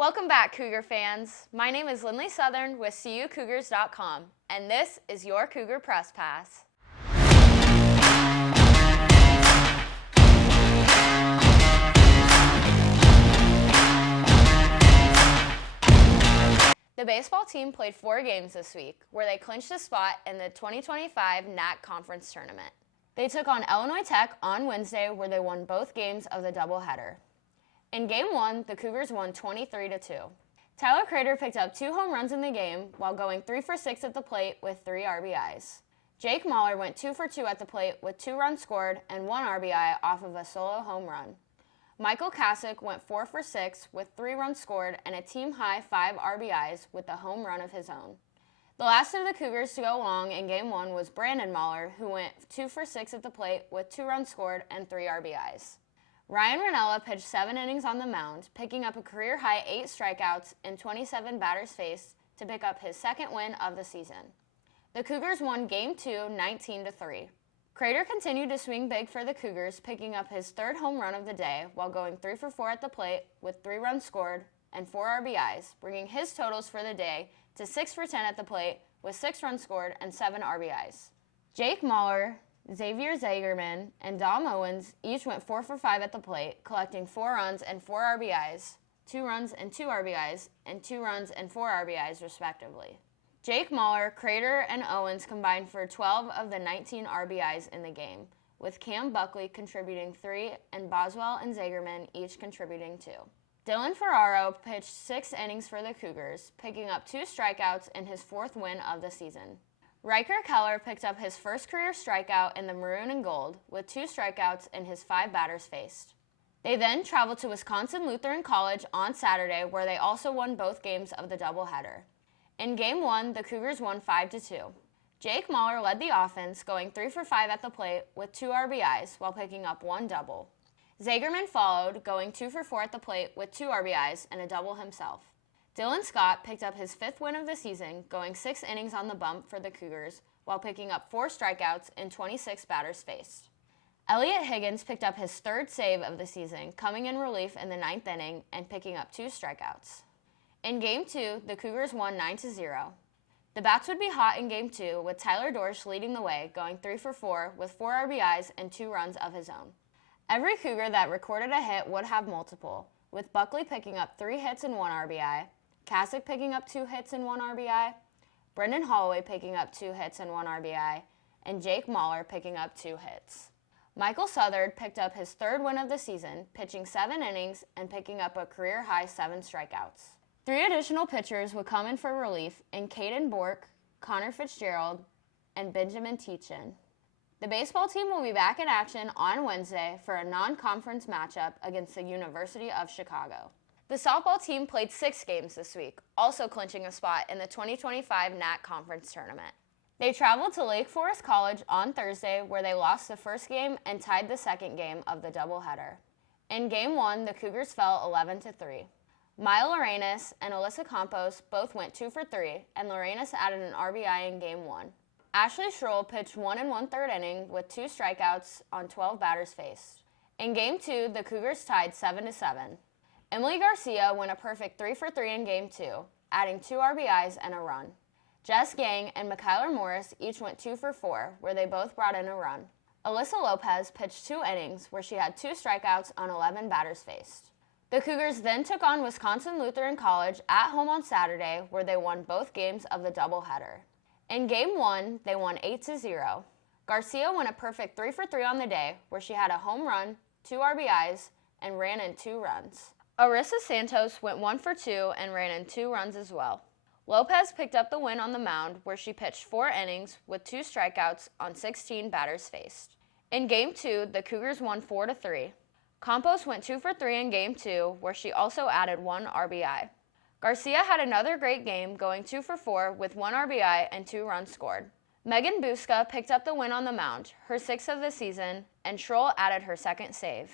Welcome back, Cougar fans. My name is Lindley Southern with CUCougars.com, and this is your Cougar Press Pass. The baseball team played 4 games this week, where they clinched a spot in the 2025 NAC Conference Tournament. They took on Illinois Tech on Wednesday, where they won both games of the doubleheader. In Game 1, the Cougars won 23-2. Tyler Crater picked up 2 home runs in the game while going 3 for 6 at the plate with 3 RBIs. Jake Mahler went 2 for 2 at the plate with 2 runs scored and 1 RBI off of a solo home run. Michael Kasich went 4 for 6 with 3 runs scored and a team-high 5 RBIs with a home run of his own. The last of the Cougars to go long in Game 1 was Brandon Mahler, who went 2 for 6 at the plate with 2 runs scored and 3 RBIs. Ryan Ranella pitched 7 innings on the mound, picking up a career-high 8 strikeouts and 27 batters faced to pick up his second win of the season. The Cougars won Game 2 19-3. Crater continued to swing big for the Cougars, picking up his 3rd home run of the day while going 3 for 4 at the plate with 3 runs scored and 4 RBIs, bringing his totals for the day to 6 for 10 at the plate with 6 runs scored and 7 RBIs. Jake Mahler, Xavier Zagerman, and Dom Owens each went 4 for 5 at the plate, collecting 4 runs and 4 RBIs, 2 runs and 2 RBIs, and 2 runs and 4 RBIs respectively. Jake Mahler, Crater, and Owens combined for 12 of the 19 RBIs in the game, with Cam Buckley contributing 3 and Boswell and Zagerman each contributing 2. Dylan Ferraro pitched 6 innings for the Cougars, picking up 2 strikeouts in his 4th win of the season. Riker Keller picked up his first career strikeout in the maroon and gold with 2 strikeouts in his 5 batters faced. They then traveled to Wisconsin Lutheran College on Saturday, where they also won both games of the doubleheader. In Game 1, the Cougars won 5-2. Jake Mahler led the offense, going 3 for 5 at the plate with 2 RBIs while picking up 1 double. Zagerman followed, going 2 for 4 at the plate with 2 RBIs and a double himself. Dylan Scott picked up his 5th win of the season, going 6 innings on the bump for the Cougars while picking up 4 strikeouts and 26 batters faced. Elliot Higgins picked up his 3rd save of the season, coming in relief in the 9th inning and picking up 2 strikeouts. In Game 2, the Cougars won 9-0. The bats would be hot in Game 2, with Tyler Dorsch leading the way, going 3 for 4 with 4 RBIs and 2 runs of his own. Every Cougar that recorded a hit would have multiple, with Buckley picking up 3 hits and 1 RBI, Kasich picking up 2 hits and 1 RBI, Brendan Holloway picking up 2 hits and 1 RBI, and Jake Mahler picking up 2 hits. Michael Southard picked up his 3rd win of the season, pitching 7 innings and picking up a career-high 7 strikeouts. 3 additional pitchers would come in for relief in Caden Bork, Connor Fitzgerald, and Benjamin Teachin. The baseball team will be back in action on Wednesday for a non-conference matchup against the University of Chicago. The softball team played 6 games this week, also clinching a spot in the 2025 NAC Conference Tournament. They traveled to Lake Forest College on Thursday, where they lost the first game and tied the second game of the doubleheader. In Game 1, the Cougars fell 11-3. Maya Lorenas and Alyssa Campos both went 2 for 3, and Lorenas added an RBI in Game 1. Ashley Schroll pitched 1 1/3 inning with 2 strikeouts on 12 batters faced. In Game 2, the Cougars tied 7-7. Emily Garcia went a perfect 3 for 3 in Game 2, adding 2 RBIs and a run. Jess Gang and Mikyler Morris each went 2 for 4, where they both brought in a run. Alyssa Lopez pitched 2 innings, where she had 2 strikeouts on 11 batters faced. The Cougars then took on Wisconsin Lutheran College at home on Saturday, where they won both games of the doubleheader. In Game 1, they won 8-0. Garcia went a perfect 3 for 3 on the day, where she had a home run, 2 RBIs, and ran in 2 runs. Arissa Santos went 1 for 2 and ran in 2 runs as well. Lopez picked up the win on the mound, where she pitched 4 innings with 2 strikeouts on 16 batters faced. In Game 2, the Cougars won 4-3. Campos went 2 for 3 in Game 2, where she also added 1 RBI. Garcia had another great game, going 2 for 4 with 1 RBI and 2 runs scored. Megan Buska picked up the win on the mound, her 6th of the season, and Schroll added her 2nd save.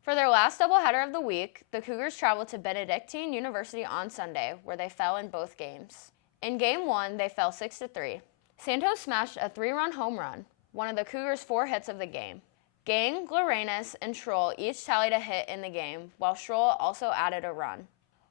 For their last doubleheader of the week, the Cougars traveled to Benedictine University on Sunday, where they fell in both games. In Game 1, they fell 6-3. Santos smashed a 3-run home run, one of the Cougars' 4 hits of the game. Gang, Lorenas, and Schroll each tallied a hit in the game, while Schroll also added a run.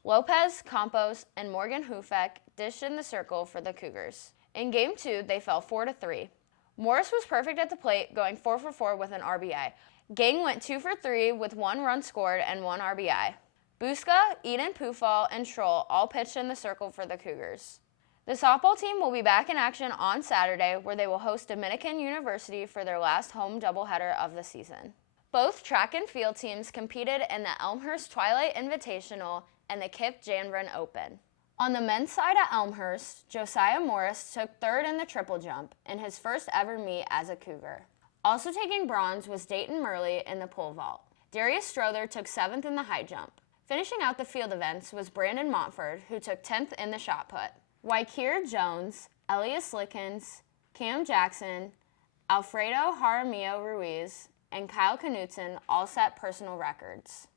Lopez, Campos, and Morgan Hufek dished in the circle for the Cougars. In Game 2, they fell 4-3. Morris was perfect at the plate, going 4 for 4 with an RBI. Gang went 2 for 3 with 1 run scored and 1 RBI. Buska, Eden Pufall, and Schroll all pitched in the circle for the Cougars. The softball team will be back in action on Saturday, where they will host Dominican University for their last home doubleheader of the season. Both track and field teams competed in the Elmhurst Twilight Invitational and the Kip Janvrin Open. On the men's side at Elmhurst, Josiah Morris took third in the triple jump in his first ever meet as a Cougar. Also taking bronze was Dayton Murley in the pole vault. Darius Strother took 7th in the high jump. Finishing out the field events was Brandon Montford, who took 10th in the shot put. Wykir Jones, Elias Lickens, Cam Jackson, Alfredo Jaramillo Ruiz, and Kyle Knutson all set personal records.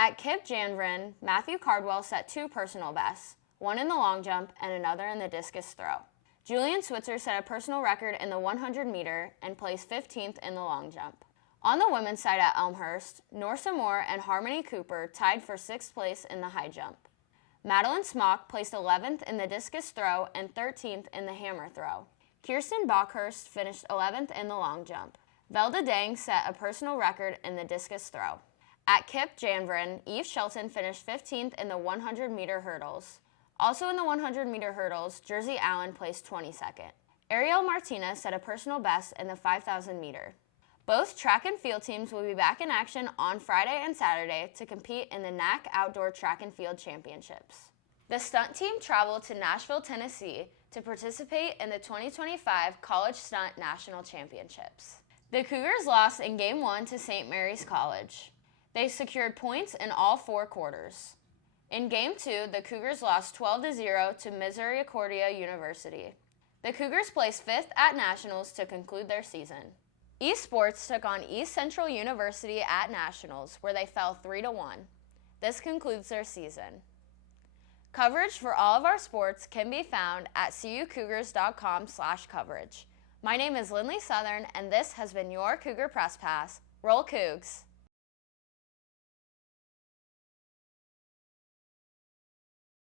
At Kip Janvrin, Matthew Cardwell set 2 personal bests, one in the long jump and another in the discus throw. Julian Switzer set a personal record in the 100-meter and placed 15th in the long jump. On the women's side at Elmhurst, Norsa Moore and Harmony Cooper tied for 6th place in the high jump. Madeline Smock placed 11th in the discus throw and 13th in the hammer throw. Kirsten Bockhurst finished 11th in the long jump. Velda Dang set a personal record in the discus throw. At Kip Janvrin, Eve Shelton finished 15th in the 100-meter hurdles. Also in the 100-meter hurdles, Jersey Allen placed 22nd. Ariel Martinez set a personal best in the 5,000-meter. Both track and field teams will be back in action on Friday and Saturday to compete in the NAC Outdoor Track and Field Championships. The stunt team traveled to Nashville, Tennessee to participate in the 2025 College Stunt National Championships. The Cougars lost in Game 1 to St. Mary's College. They secured points in all 4 quarters. In Game 2, the Cougars lost 12-0 to Misericordia University. The Cougars placed 5th at Nationals to conclude their season. East Sports took on East Central University at Nationals, where they fell 3-1. This concludes their season. Coverage for all of our sports can be found at cucougars.com/coverage. My name is Lindley Southern, and this has been your Cougar Press Pass. Roll Cougs!